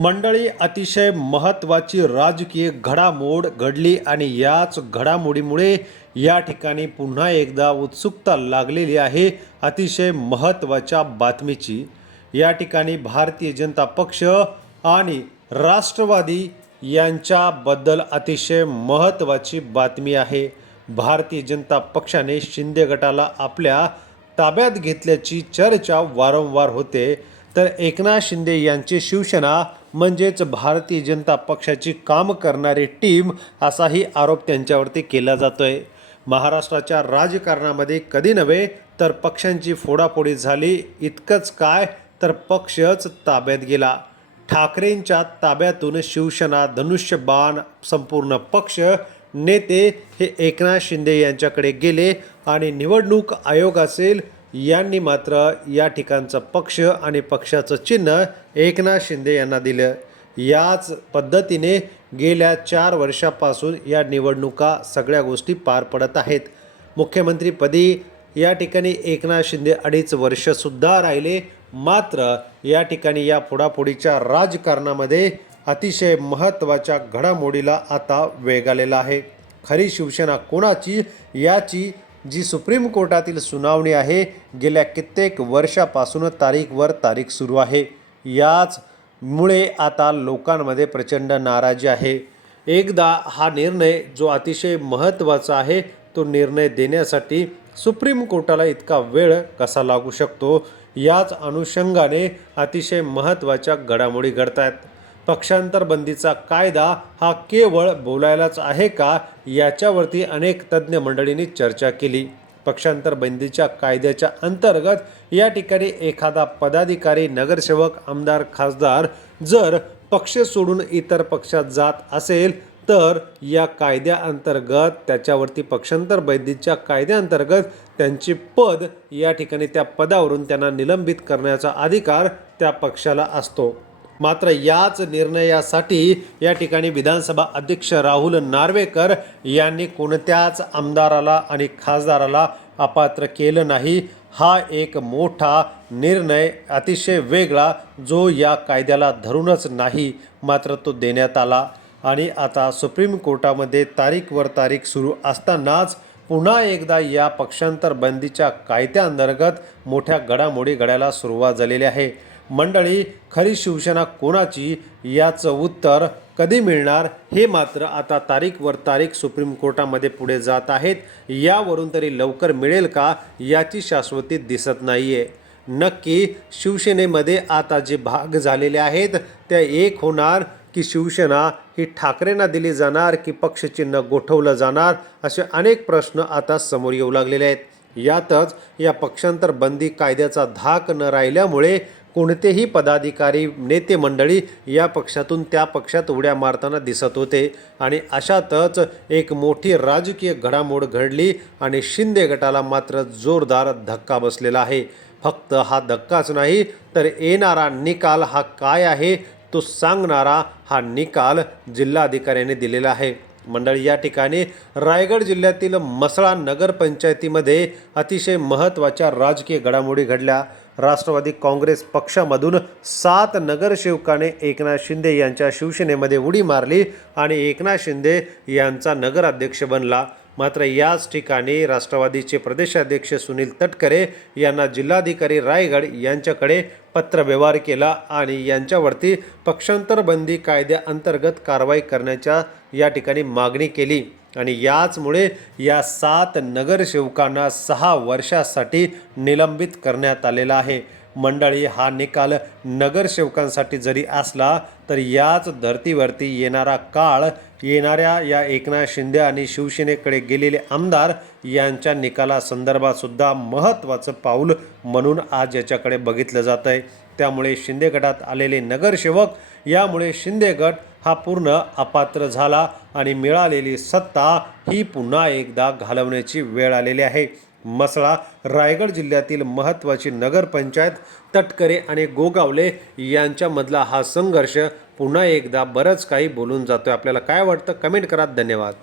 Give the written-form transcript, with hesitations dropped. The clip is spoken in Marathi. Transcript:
मंडळी, अतिशय महत्त्वाची राजकीय घडामोड घडली आणि याच घडामोडीमुळे या ठिकाणी पुन्हा एकदा उत्सुकता लागलेली आहे अतिशय महत्त्वाच्या बातमीची। या ठिकाणी भारतीय जनता पक्ष आणि राष्ट्रवादी यांच्याबद्दल अतिशय महत्त्वाची बातमी आहे। भारतीय जनता पक्षाने शिंदे गटाला आपल्या ताब्यात घेतल्याची चर्चा वारंवार होते, तर एकनाथ शिंदे यांची शिवसेना म्हणजेच भारतीय जनता पक्षाची काम करणारी टीम असाही आरोप त्यांच्यावरती केला जातोय। महाराष्ट्राच्या राजकारणामध्ये कधी नव्हे तर पक्षांची फोडाफोडी झाली, इतकंच काय तर पक्षच ताब्यात गेला। ठाकरेंच्या ताब्यातून शिवसेना, धनुष्यबाण संपूर्ण पक्ष नेते हे एकनाथ शिंदे यांच्याकडे गेले आणि निवडणूक आयोग असेल यांनी मात्र या ठिकाणचा पक्ष आणि पक्षाचं चिन्ह एकनाथ शिंदे यांना दिलं। याच पद्धतीने गेल्या 4 वर्षापासून या निवडणुका सगळ्या गोष्टी पार पडत आहेत। मुख्यमंत्रीपदी या ठिकाणी एकनाथ शिंदे 2.5 वर्षसुद्धा राहिले, मात्र या ठिकाणी या फोडाफोडीच्या राजकारणामध्ये अतिशय महत्त्वाच्या घडामोडीला आता वेग आलेला आहे। खरी शिवसेना कोणाची याची जी सुप्रीम कोर्टातील सुनावणी आहे गेल्या कित्येक वर्षापासून तारीखवर तारीख सुरू आहे। याचमुळे आता लोकांमध्ये प्रचंड नाराजी आहे। एकदा हा निर्णय जो अतिशय महत्त्वाचा आहे तो निर्णय देण्यासाठी सुप्रीम कोर्टाला इतका वेळ कसा लागू शकतो, याच अनुषंगाने अतिशय महत्त्वाच्या घडामोडी घडत आहेत। पक्षांतर बंदीचा कायदा हा केवळ बोलायलाच आहे का, याच्यावरती अनेक तज्ज्ञ मंडळींनी चर्चा केली। पक्षांतर बंदीच्या कायद्याच्या अंतर्गत या ठिकाणी एखादा पदाधिकारी, नगरसेवक, आमदार, खासदार जर पक्ष सोडून इतर पक्षात जात असेल तर या कायद्याअंतर्गत त्याच्यावरती पक्षांतर बंदीच्या कायद्याअंतर्गत त्यांचे पद या ठिकाणी त्या पदावरून त्यांना निलंबित करण्याचा अधिकार त्या पक्षाला असतो। मात्र याच निर्णयासाठी या ठिकाणी विधानसभा अध्यक्ष राहुल नार्वेकर यांनी कोणत्याच आमदाराला आणि खासदाराला अपात्र केलं नाही। हा एक मोठा निर्णय अतिशय वेगळा जो या कायद्याला धरूनच नाही, मात्र तो देण्यात आला आणि आता सुप्रीम कोर्टामध्ये तारीखवर तारीख सुरू असतानाच पुन्हा एकदा या पक्षांतर बंदीच्या कायद्याअंतर्गत मोठ्या घडामोडी घडायला सुरुवात झालेली आहे। मंडळी, खरी शिवसेना कोणाची याचं उत्तर कधी मिळणार हे मात्र आता तारीखवर तारीख सुप्रीम कोर्टामध्ये पुढे जात आहेत। यावरून तरी लवकर मिळेल का याची शाश्वती दिसत नाहीये। नक्की शिवसेनेमध्ये आता जे भाग झालेले आहेत त्या एक होणार की शिवसेना ही ठाकरेंना दिली जाणार की पक्षचिन्ह गोठवलं जाणार, असे अनेक प्रश्न आता समोर येऊ लागलेले आहेत। यातच या पक्षांतर बंदी कायद्याचा धाक न राहिल्यामुळे कोणतेही पदाधिकारी, नेते मंडळी या पक्षातून त्या पक्षात उड्या मारताना दिसत होते आणि अशातच एक मोठी राजकीय घडामोड घडली आणि शिंदे गटाला मात्र जोरदार धक्का बसलेला आहे। फक्त हा धक्काच नाही तर येणारा निकाल हा काय आहे तो सांगणारा हा निकाल जिल्हाधिकाऱ्यांनी दिलेला आहे। मंडळी, या ठिकाणी रायगड जिल्ह्यातील म्हसळा नगरपंचायतीमध्ये अतिशय महत्त्वाच्या राजकीय घडामोडी घडल्या। राष्ट्रवादी काँग्रेस पक्षामधून 7 नगरसेवकाने एकनाथ शिंदे यांच्या शिवसेनेमध्ये उडी मारली आणि एकनाथ शिंदे यांचा नगराध्यक्ष बनला। मात्र याच ठिकाणी राष्ट्रवादीचे प्रदेशाध्यक्ष सुनील तटकरे यांना जिल्हाधिकारी रायगड यांच्याकडे पत्रव्यवहार केला आणि यांच्यावरती पक्षांतर बंदी कायद्याअंतर्गत कारवाई करण्याच्या या ठिकाणी मागणी केली आणि याचमुळे या 7 नगरसेवकांना 6 वर्षासाठी निलंबित करण्यात आलेला आहे। मंडळी, हा निकाल नगरसेवकांसाठी जरी असला तर याच धर्तीवरती येणारा काळ, येणाऱ्या या एकनाथ शिंदे आणि शिवसेनेकडे गेलेले आमदार यांच्या निकालासंदर्भात सुद्धा महत्त्वाचं पाऊल म्हणून आज याच्याकडे बघितलं जात आहे। त्यामुळे शिंदे गटात आलेले नगरसेवक, यामुळे शिंदे गट हा पूर्ण अपात्र झाला आणि मिळालेली सत्ता ही पुन्हा एकदा घालवण्याची वेळ आलेली आहे। म्हसळा रायगड जिल्ह्यातील महत्त्वाची नगरपंचायत तटकरे आणि गोगावले यांच्यामधला हा संघर्ष पुन्हा एकदा बरंच काही बोलून जातोय। आपल्याला काय वाटतं कमेंट करा। धन्यवाद।